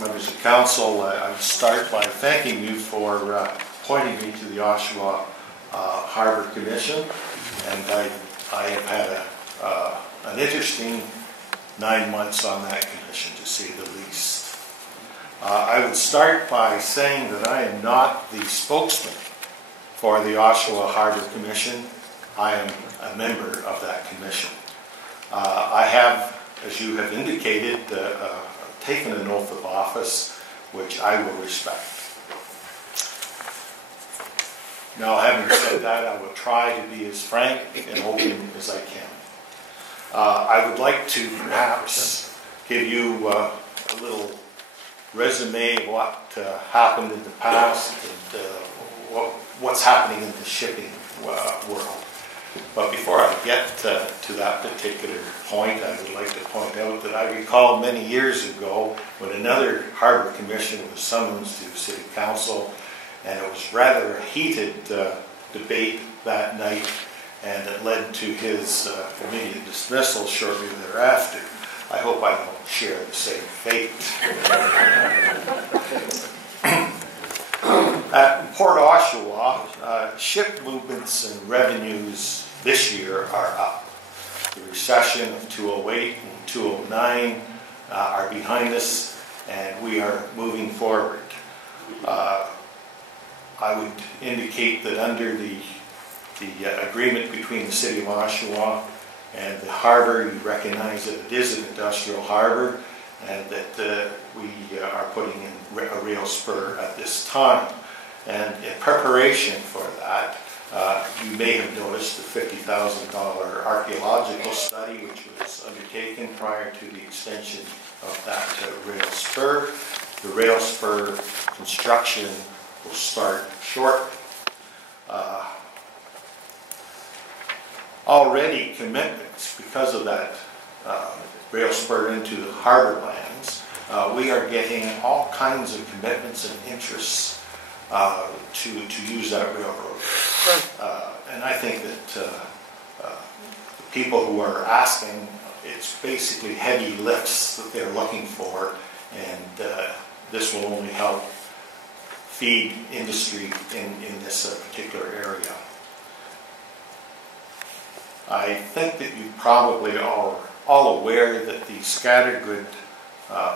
members of council, I would start by thanking you for appointing me to the Oshawa Harbour Commission, and I have had an interesting 9 months on that commission, to say the least. I would start by saying that I am not the spokesman for the Oshawa Harbour Commission. I am a member of that commission. I have, as you have indicated, taken an oath of office, which I will respect. Now, having said that, I will try to be as frank and open as I can. I would like to perhaps give you a little resume of what happened in the past and what's happening in the shipping world. But before I get to that particular point, I would like to point out that I recall many years ago when another Harbour Commission was summoned to City Council, and it was rather a heated debate that night, and it led to his immediate dismissal shortly thereafter. I hope I don't share the same fate. At Port Oshawa, ship movements and revenues this year are up. The recession of 2008 and 2009 are behind us, and we are moving forward. I would indicate that under the agreement between the City of Oshawa and the harbour, you recognize that it is an industrial harbour, and that we are putting in a rail spur at this time. And in preparation for that, you may have noticed the $50,000 archaeological study which was undertaken prior to the extension of that rail spur. The rail spur construction will start shortly. Already commitments, because of that rail spur into the harbour lands, we are getting all kinds of commitments and interests to use that railroad. And I think that the people who are asking, it's basically heavy lifts that they're looking for, and this will only help feed industry in this particular area. I think that you probably are all aware that the Scattergood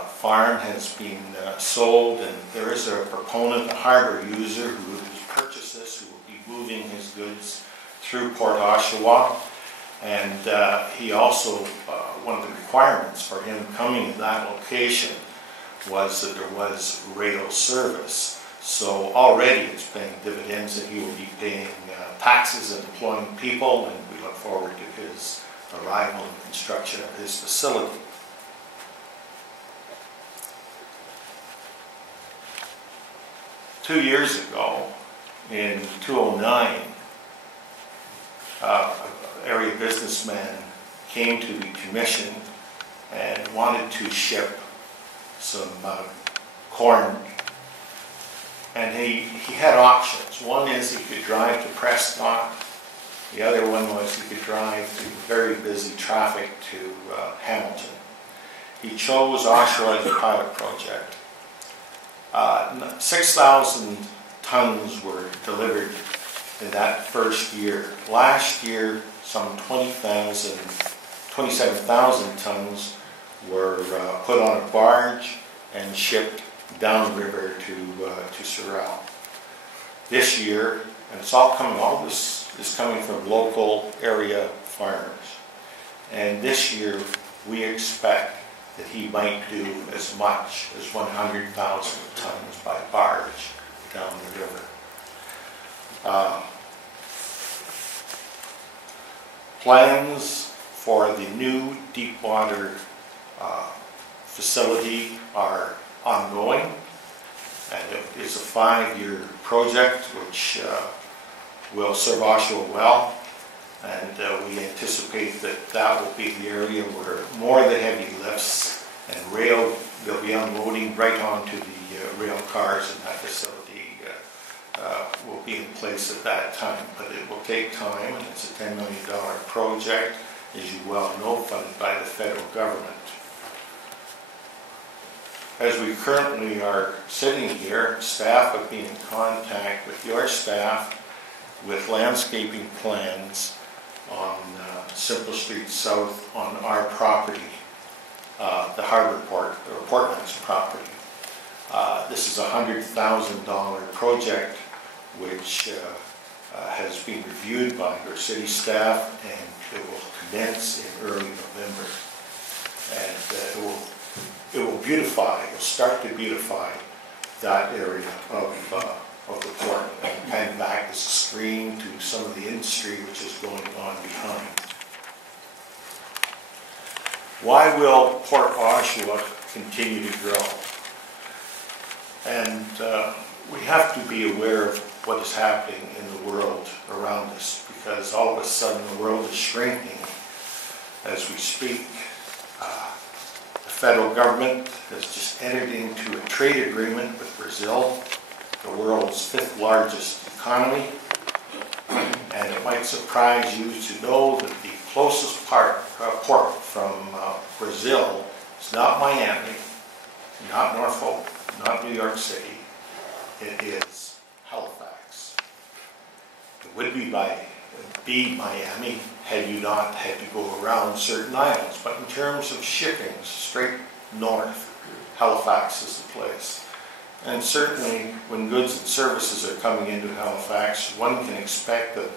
farm has been sold, and there is a proponent, a harbour user, who has purchased this, who will be moving his goods through Port Oshawa. And he also, one of the requirements for him coming to that location was that there was rail service. So already it's paying dividends, and he will be paying taxes and employing people, and we look forward to his arrival and construction of his facility. Two years ago, in 2009, an area businessman came to the commission and wanted to ship some corn. And he had options. One is he could drive to Prescott. The other one was he could drive through very busy traffic to Hamilton. He chose Oshawa as a pilot project. 6,000 tons were delivered in that first year. Last year, some 27,000 tons were put on a barge and shipped downriver to Sorrel. This year, and it's all coming, all this is coming from local area farmers. And this year, we expect that he might do as much as 100,000 tons by barge down the river. Plans for the new deep water facility are ongoing, and it is a 5-year project which will serve Oshawa well, and we anticipate that that will be the area where more of the heavy lifts and rail, they'll be unloading right onto the rail cars, and that facility will be in place at that time. But it will take time, and it's a $10 million project, as you well know, funded by the federal government. As we currently are sitting here, staff have been in contact with your staff with landscaping plans on Simple Street South on our property, the Harbour Port, or Portland's property. This is a $100,000 project which has been reviewed by your city staff, and it will commence in early November. And it will beautify, it will start to beautify that area of the port and kind of act as a screen to some of the industry which is going on behind. Why will Port Oshawa continue to grow? And we have to be aware of what is happening in the world around us, because all of a sudden the world is shrinking as we speak. The federal government has just entered into a trade agreement with Brazil, the world's 5th largest economy, and it might surprise you to know that the closest port from Brazil is not Miami, not Norfolk, not New York City. It is Halifax. It would be Miami had you not had to go around certain islands, but in terms of shipping straight north, Halifax is the place. And certainly when goods and services are coming into Halifax, one can expect that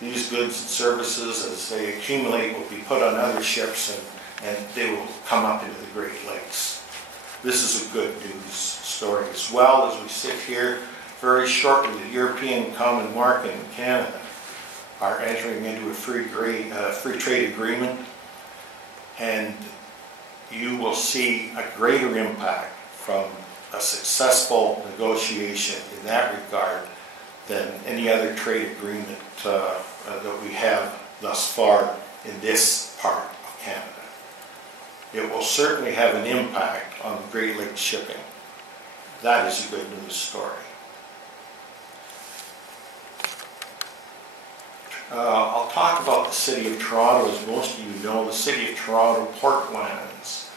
these goods and services, as they accumulate, will be put on other ships and they will come up into the Great Lakes. This is a good news story as well. As we sit here, very shortly the European Common Market in Canada are entering into a free trade agreement, and you will see a greater impact from a successful negotiation in that regard than any other trade agreement that we have thus far in this part of Canada. It will certainly have an impact on the Great Lakes shipping. That is a good news story. I'll talk about the City of Toronto. As most of you know, the City of Toronto port lands,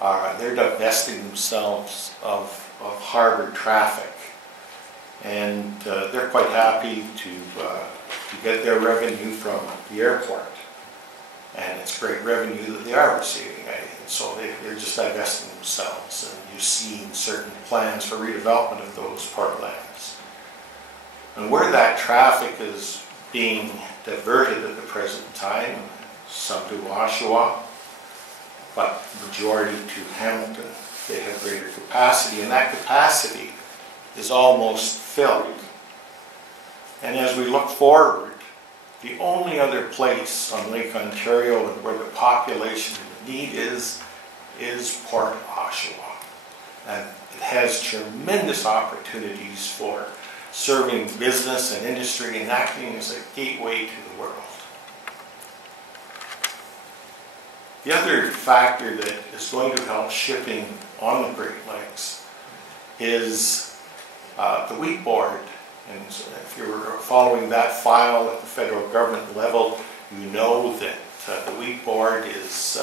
they're divesting themselves of harbour traffic, and they're quite happy to get their revenue from the airport, and it's great revenue that they are receiving. And so they're just divesting themselves, and you've seen certain plans for redevelopment of those port lands. And where that traffic is being diverted at the present time, some to Oshawa, but majority to Hamilton. They have greater capacity, and that capacity is almost filled. And as we look forward, the only other place on Lake Ontario and where the population need is Port Oshawa. And it has tremendous opportunities for serving business and industry and acting as a gateway to the world. The other factor that is going to help shipping on the Great Lakes is the wheat board. And if you're following that file at the federal government level, you know that the wheat board is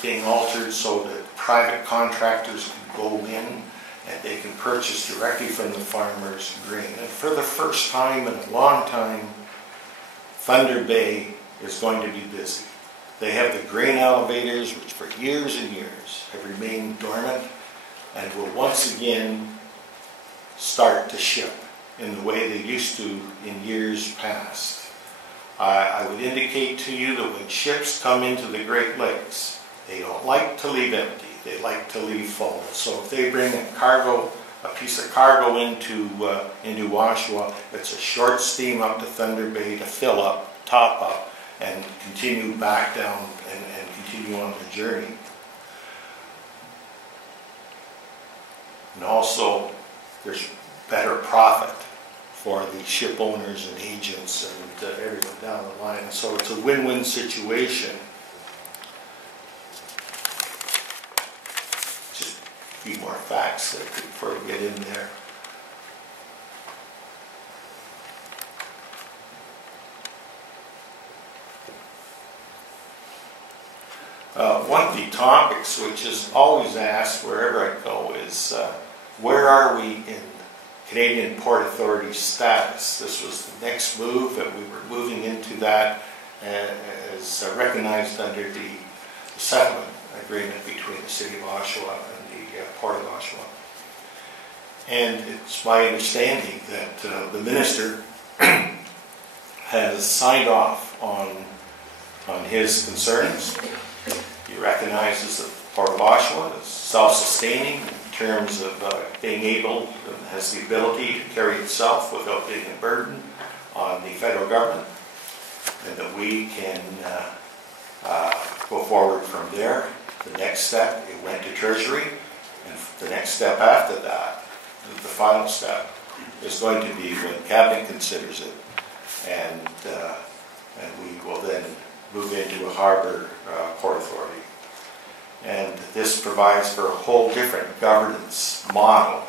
being altered so that private contractors can go in and they can purchase directly from the farmers grain. And for the first time in a long time, Thunder Bay is going to be busy. They have the grain elevators, which for years and years have remained dormant, and will once again start to ship in the way they used to in years past. I would indicate to you that when ships come into the Great Lakes, they don't like to leave empty. They like to leave full. So if they bring a piece of cargo into Oshawa, it's a short steam up to Thunder Bay to fill up, top up, and continue back down and continue on the journey. And also, there's better profit for the ship owners and agents and everyone down the line. So it's a win-win situation. Just a few more facts before we get in there. One of the topics which is always asked wherever I go is where are we in Canadian Port Authority status? This was the next move, and we were moving into that as recognized under the settlement agreement between the City of Oshawa and the Port of Oshawa. And it's my understanding that the Minister has signed off on his concerns. He recognizes that the Port of Oshawa is self-sustaining in terms of being able, has the ability to carry itself without being a burden on the federal government, and that we can go forward from there. The next step, it went to Treasury, and the next step after that, the final step, is going to be when Cabinet considers it, and we will then move into a harbour port authority. And this provides for a whole different governance model,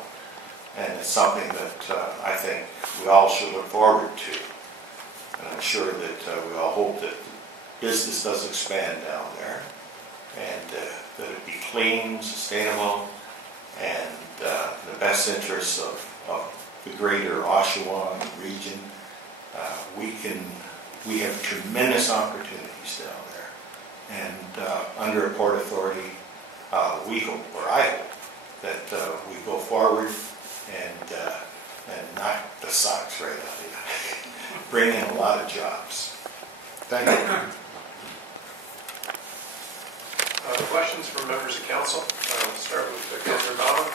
and it's something that I think we all should look forward to. And I'm sure that we all hope that business does expand down there, and that it be clean, sustainable, and in the best interests of the greater Oshawa region. We have tremendous opportunities down there, and under a port authority, we hope, or I hope, that we go forward and knock the socks right out of you. Bring in a lot of jobs. Thank you. Questions from members of council? We'll start with Councillor Dutton.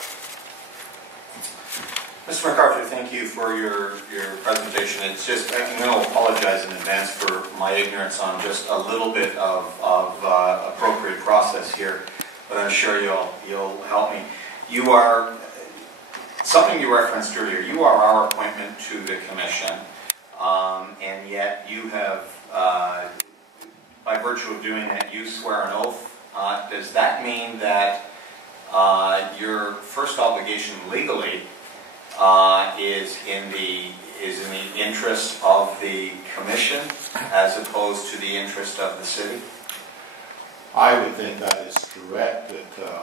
Mr. McCarthy, thank you for your presentation. It's just, I'm going to apologize in advance for my ignorance on just a little bit of appropriate process here, but I'm sure you'll help me. You are, something you referenced earlier, you are our appointment to the Commission, and yet you have, by virtue of doing that, you swear an oath. Does that mean that your first obligation legally is in the interest of the Commission as opposed to the interest of the city? I would think that is correct. That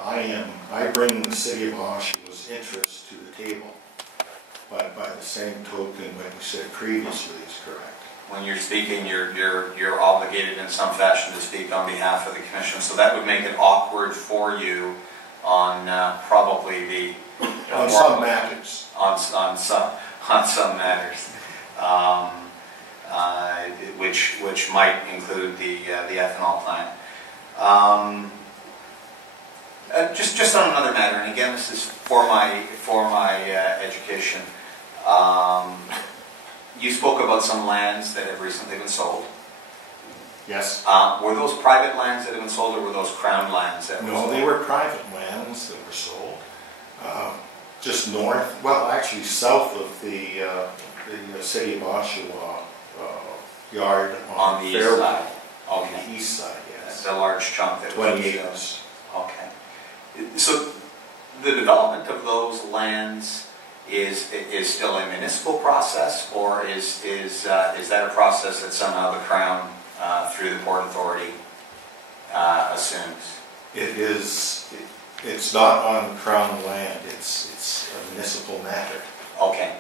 I bring the City of Oshawa's interest to the table. But by the same token, what you said previously is correct. When you're speaking, you're obligated in some fashion to speak on behalf of the Commission. So that would make it awkward for you on probably the on some matters. On some matters, which might include the ethanol plant. Just on another matter, and again, this is for my education. You spoke about some lands that have recently been sold. Yes. Were those private lands that have been sold, or were those Crown lands that were sold? No, they were private lands that were sold. Just north, well, actually south of the City of Oshawa yard on the east side. On Okay. the east side, yes. The large chunk that 20 acres. Okay. So the development of those lands is still a municipal process, or is that a process that somehow the Crown through the Port Authority assumes? It is. It's not on Crown land. It's a municipal matter. Okay.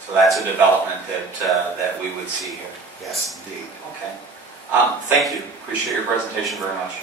So that's a development that we would see here. Yes, indeed. Okay. Thank you. Appreciate your presentation very much.